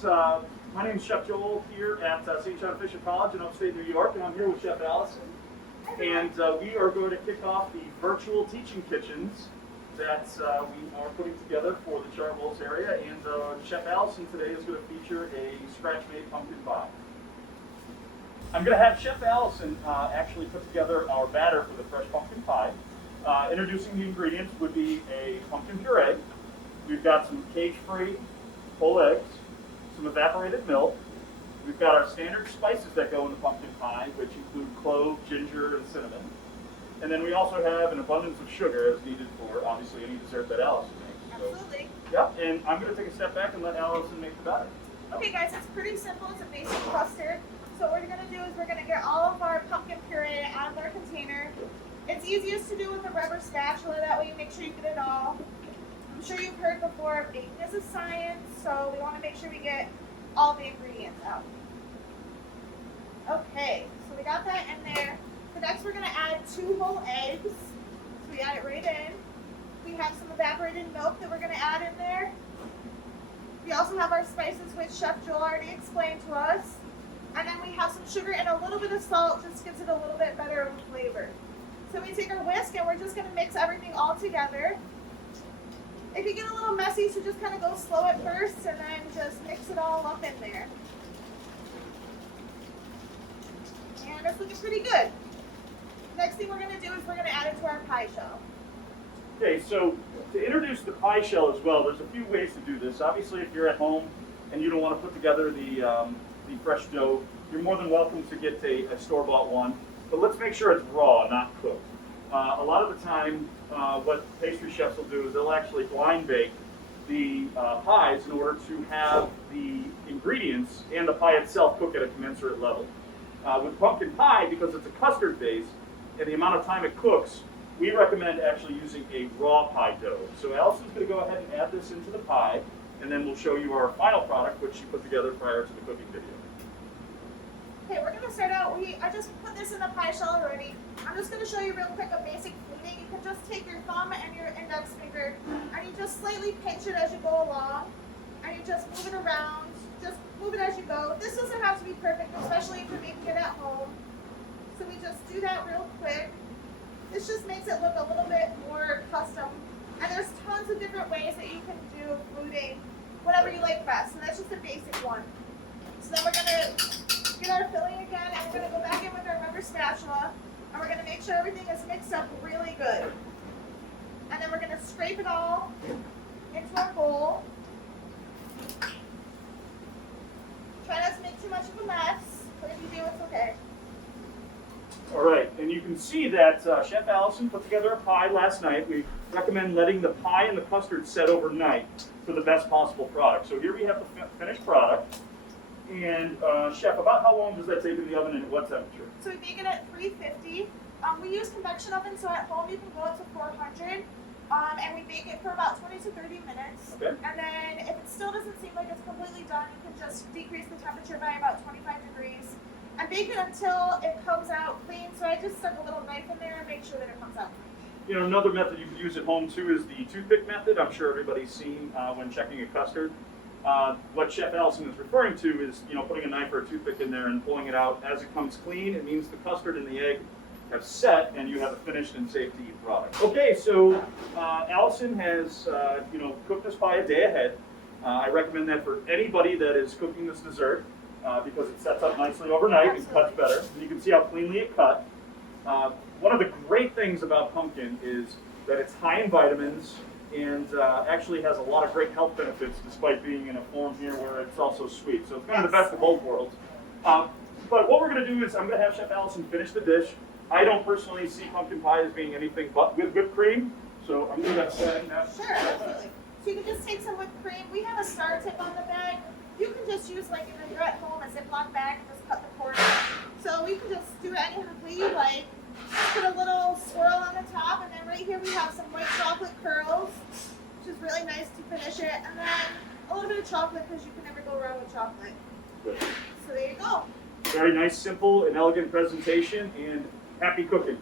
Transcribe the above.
Chartwells. My name is Chef Joel here at St. John Fisher College in upstate New York, and I'm here with Chef Allison. And we are going to kick off the virtual teaching kitchens that we are putting together for the Chartwells area. And Chef Allison today is going to feature a scratch-made pumpkin pie. I'm going to have Chef Allison actually put together our batter for the fresh pumpkin pie. Introducing the ingredients would be a pumpkin puree. We've got some cage-free whole eggs, some evaporated milk. We've got our standard spices that go in the pumpkin pie, which include clove, ginger, and cinnamon. And then we also have an abundance of sugar as needed for, obviously, any dessert that Allison makes. Absolutely. Yep, and I'm going to take a step back and let Allison make the batter. Okay guys, it's pretty simple. It's a basic custard. So what we're going to do is we're going to get all of our pumpkin puree out of our container. It's easiest to do with a rubber spatula, that way you make sure you get it all. I'm sure you've heard before, baking is a science, so we want to make sure we get all the ingredients out. Okay, so we got that in there. So next we're going to add 2 whole eggs. So we add it right in. We have some evaporated milk that we're going to add in there. We also have our spices, which Chef Joel already explained to us. And then we have some sugar and a little bit of salt, just gives it a little bit better of a flavor. So we take our whisk and we're just going to mix everything all together. It can get a little messy, so just kind of go slow at first and then just mix it all up in there. And it's looking pretty good. Next thing we're going to do is we're going to add it to our pie shell. Okay, so to introduce the pie shell as well, there's a few ways to do this. Obviously, if you're at home and you don't want to put together the fresh dough, you're more than welcome to get a store-bought one. But let's make sure it's raw, not cooked. A lot of the time, what pastry chefs will do is they'll actually blind bake the pies in order to have the ingredients and the pie itself cook at a commensurate level. With pumpkin pie, because it's a custard base, and the amount of time it cooks, we recommend actually using a raw pie dough. So Allison's going to go ahead and add this into the pie, and then we'll show you our final product, which she put together prior to the cooking video. Okay, we're going to start out, I just put this in the pie shell already. I'm just going to show you real quick a basic kneading. You can just take your thumb and your index finger, and you just slightly pinch it as you go along, and you just move it around, just move it as you go. This doesn't have to be perfect, especially if you're making it at home. So we just do that real quick. This just makes it look a little bit more custom. And there's tons of different ways that you can do fluting, whatever you like best. And that's just a basic one. So then we're going to get our filling again, and we're going to go back in with our rubber spatula, and we're going to make sure everything is mixed up really good. And then we're going to scrape it all into our bowl. Try not to make too much of a mess, but if you do, it's okay. All right, and you can see that Chef Allison put together a pie last night. We recommend letting the pie and the custard set overnight for the best possible product. So here we have the finished product. And Chef, about how long does that take in the oven and at what temperature? So we bake it at 350. We use convection oven, so at home you can go up to 400. And we bake it for about 20 to 30 minutes. Okay. And then if it still doesn't seem like it's completely done, you can just decrease the temperature by about 25 degrees. And bake it until it comes out clean. So I just stuck a little knife in there and make sure that it comes out clean. You know, another method you can use at home too is the toothpick method. I'm sure everybody's seen when checking a custard. What Chef Allison is referring to is, you know, putting a knife or a toothpick in there and pulling it out. As it comes clean, it means the custard and the egg have set and you have a finished and safe to eat product. Okay, so Allison has, cooked this pie a day ahead. I recommend that for anybody that is cooking this dessert because it sets up nicely overnight and cuts better. And you can see how cleanly it cut. One of the great things about pumpkin is that it's high in vitamins and actually has a lot of great health benefits despite being in a form here where it's also sweet. So it's kind of the best of both worlds. But what we're going to do is I'm going to have Chef Allison finish the dish. I don't personally see pumpkin pie as being anything but with whipped cream, so I'm going to go ahead and have Sure, absolutely. So you can just take some whipped cream. We have a star tip on the bag. You can just use, like, if you're at home, a Ziploc bag and just cut the corner. So we can just do it any way you like. Put a little swirl on the top, and then right here we have some white chocolate curls, which is really nice to finish it. And then a little bit of chocolate, because you can never go wrong with chocolate. Good. So there you go. Very nice, simple, and elegant presentation, and happy cooking.